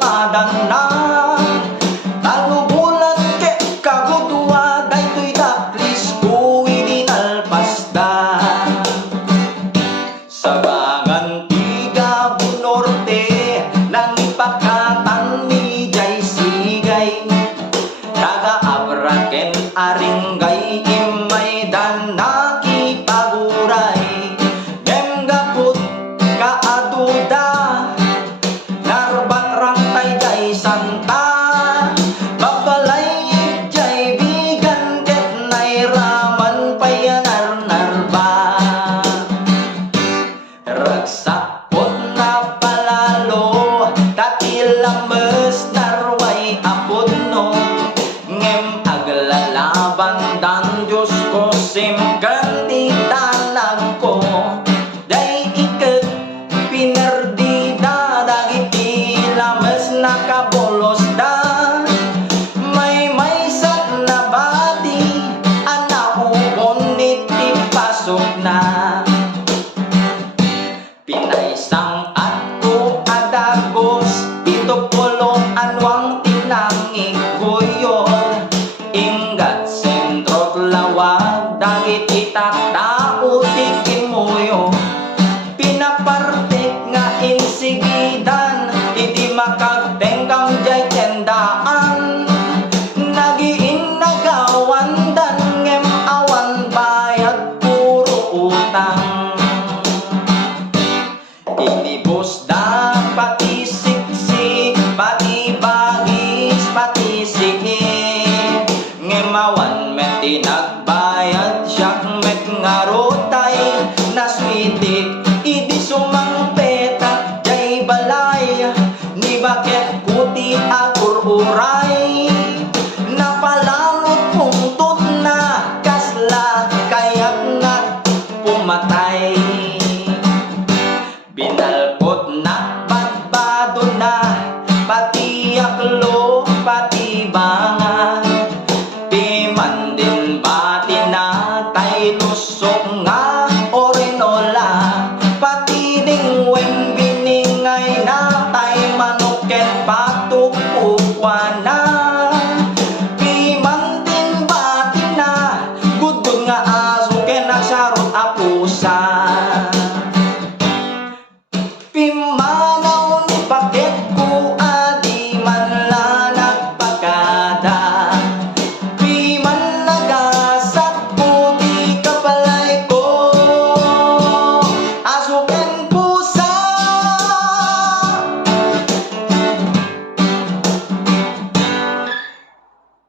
madan na talubulan ke kagudua daytoy daklis kuwi dinalpasda sa bangan tiga bunorte nang ipakatan ni Jay Sigay taga abraken aringgay imay dan nakipaguray dem gaput kaaduda narbat rantay Jay santa babalay Jay bigan ket nairaman payanar narba ragsakot na palalo dati lames narway apod no ngem aglalaban dan Diyos ko simkanti tanag ko day iket pinerdida dagiti lames nakabolos da may sat na bati anaubon iti pasok na pinaisang atko adagos ito pulong anwang tinangig goyol ingat sentrot lawag dagiti taktao tikimuyo pinapartik nga insigidan iti makagtengkang Jay tendaan nagiin nagawan dan ngem awan bayad puro utang inibos da pati siksik pati bagis pati sikip ngemawan met tinagbayad siyak met ngarotay naswitik idi sumang petak Jay balay ni bakit